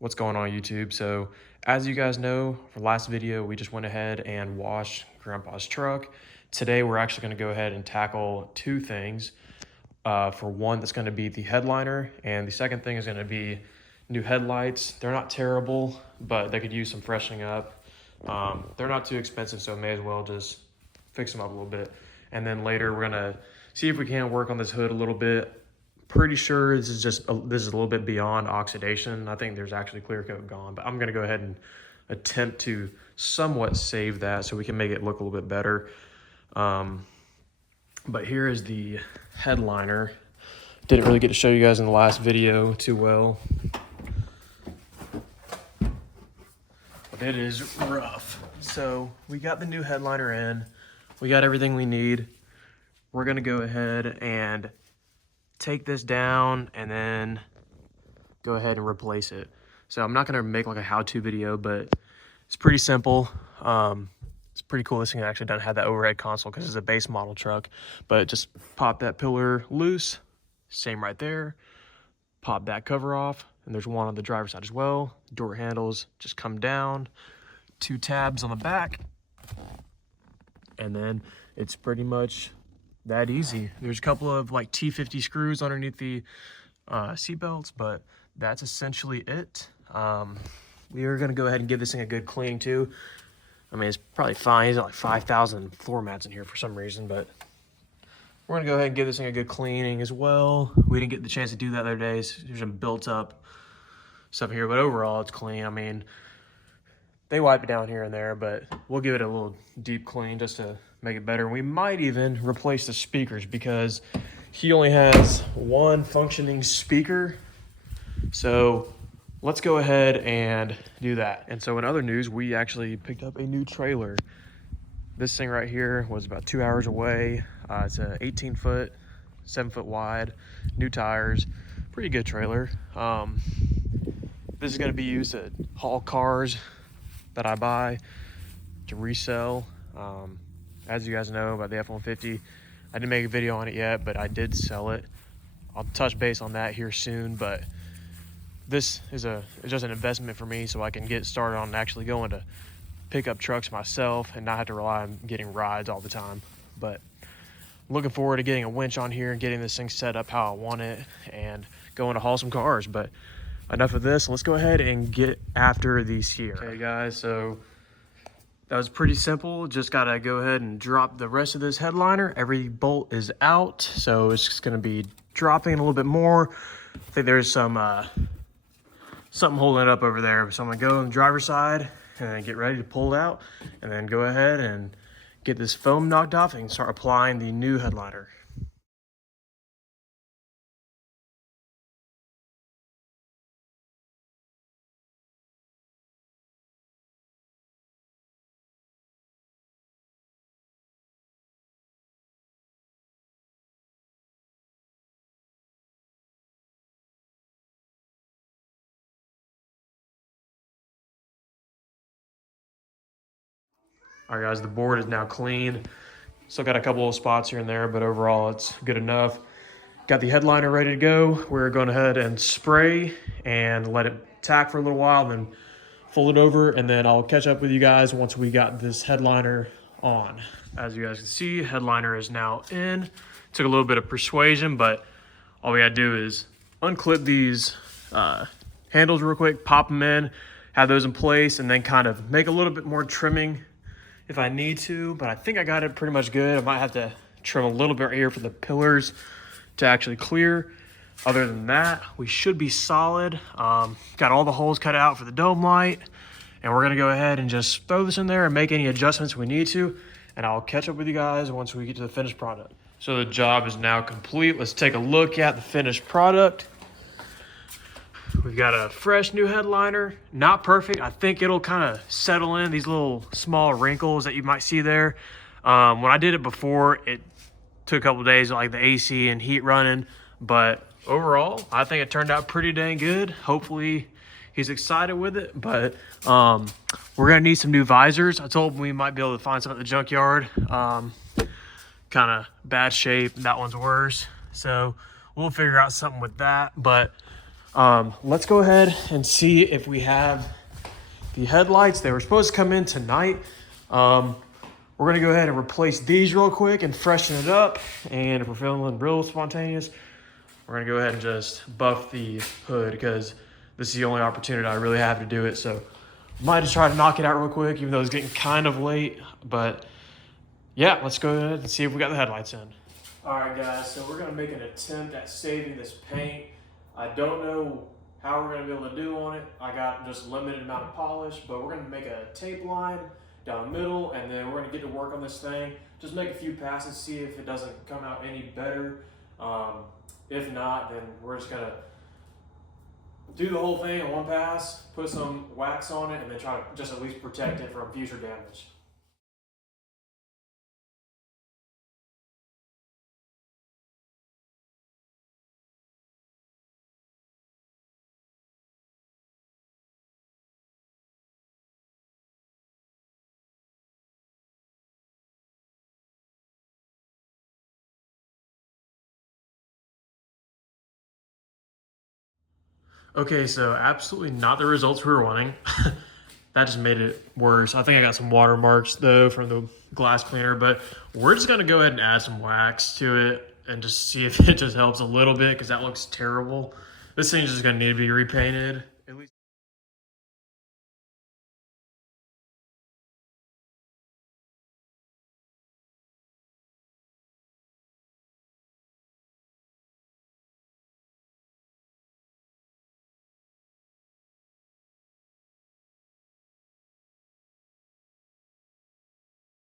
What's going on YouTube? So as you guys know, for the last video, we just went ahead and washed Grandpa's truck. Today, we're actually going to go ahead and tackle two things. For one, that's going to be the headliner, and the second thing is going to be new headlights. They're not terrible, but they could use some freshening up. They're not too expensive, so may as well just fix them up a little bit. And then later, we're going to see if we can work on this hood a little bit. Pretty sure this is a little bit beyond oxidation. I think there's actually clear coat gone, but I'm going to go ahead and attempt to somewhat save that so we can make it look a little bit better. But here is the headliner. Didn't really get to show you guys in the last video too well, but it is rough. So we got the new headliner in. We got everything we need. We're going to go ahead and take this down and then go ahead and replace it. So I'm not going to make like a how-to video, but it's pretty simple. It's pretty cool. This thing actually doesn't have that overhead console because it's a base model truck, but just pop that pillar loose, same right there, pop that cover off, and there's one on the driver's side as well. Door handles just come down, 2 tabs on the back, and then it's pretty much that easy. There's a couple of like T50 screws underneath the seat belts, but that's essentially it. We are going to go ahead and give this thing a good cleaning too. I mean, it's probably fine. He's got like 5,000 floor mats in here for some reason, but we're going to go ahead and give this thing a good cleaning as well. We didn't get the chance to do that the other day. So there's some built up stuff here, but overall it's clean. I mean, they wipe it down here and there, but we'll give it a little deep clean just to make it better. We might even replace the speakers because he only has one functioning speaker. So let's go ahead and do that. And so in other news, we actually picked up a new trailer. This thing right here was about 2 hours away. It's a 18-foot, 7-foot wide, new tires, pretty good trailer. This is going to be used to haul cars that I buy to resell. As you guys know about the F-150, I didn't make a video on it yet, but I did sell it. I'll touch base on that here soon, but this is just an investment for me so I can get started on actually going to pick up trucks myself and not have to rely on getting rides all the time. But looking forward to getting a winch on here and getting this thing set up how I want it and going to haul some cars. But enough of this, let's go ahead and get after the Sierra. Okay guys, so that was pretty simple. Just gotta go ahead and drop the rest of this headliner. Every bolt is out, so it's just gonna be dropping a little bit more. I think there's some something holding it up over there. So I'm gonna go on the driver's side and then get ready to pull it out and then go ahead and get this foam knocked off and start applying the new headliner. All right guys, the board is now clean. Still got a couple of spots here and there, but overall it's good enough. Got the headliner ready to go. We're going ahead and spray and let it tack for a little while, and then fold it over, and then I'll catch up with you guys once we got this headliner on. As you guys can see, headliner is now in. Took a little bit of persuasion, but all we gotta do is unclip these handles real quick, pop them in, have those in place, and then kind of make a little bit more trimming if I need to, but I think I got it pretty much good. I might have to trim a little bit here for the pillars to actually clear. Other than that, we should be solid. Got all the holes cut out for the dome light, and we're gonna go ahead and just throw this in there and make any adjustments we need to, and I'll catch up with you guys once we get to the finished product. So the job is now complete. Let's take a look at the finished product. We've got a fresh new headliner, not perfect. I think it'll kind of settle in these little small wrinkles that you might see there. When I did it before, it took a couple days, like the AC and heat running, but overall, I think it turned out pretty dang good. Hopefully he's excited with it, but we're gonna need some new visors. I told him we might be able to find some at the junkyard. Kind of bad shape, that one's worse. So we'll figure out something with that, but Let's go ahead and see if we have the headlights. They were supposed to come in tonight. We're gonna go ahead and replace these real quick and freshen it up. And if we're feeling real spontaneous, we're gonna go ahead and just buff the hood because this is the only opportunity I really have to do it. So might just try to knock it out real quick, even though it's getting kind of late. But yeah, let's go ahead and see if we got the headlights in. All right, guys, so we're gonna make an attempt at saving this paint. I don't know how we're gonna be able to do on it. I got just limited amount of polish, but we're gonna make a tape line down the middle, and then we're gonna get to work on this thing. Just make a few passes, see if it doesn't come out any better. If not, then we're just gonna do the whole thing in one pass, put some wax on it, and then try to just at least protect it from future damage. Okay, so absolutely not the results we were wanting. That just made it worse. I think I got some watermarks though from the glass cleaner, but we're just gonna go ahead and add some wax to it and just see if it just helps a little bit because that looks terrible. This thing's just gonna need to be repainted.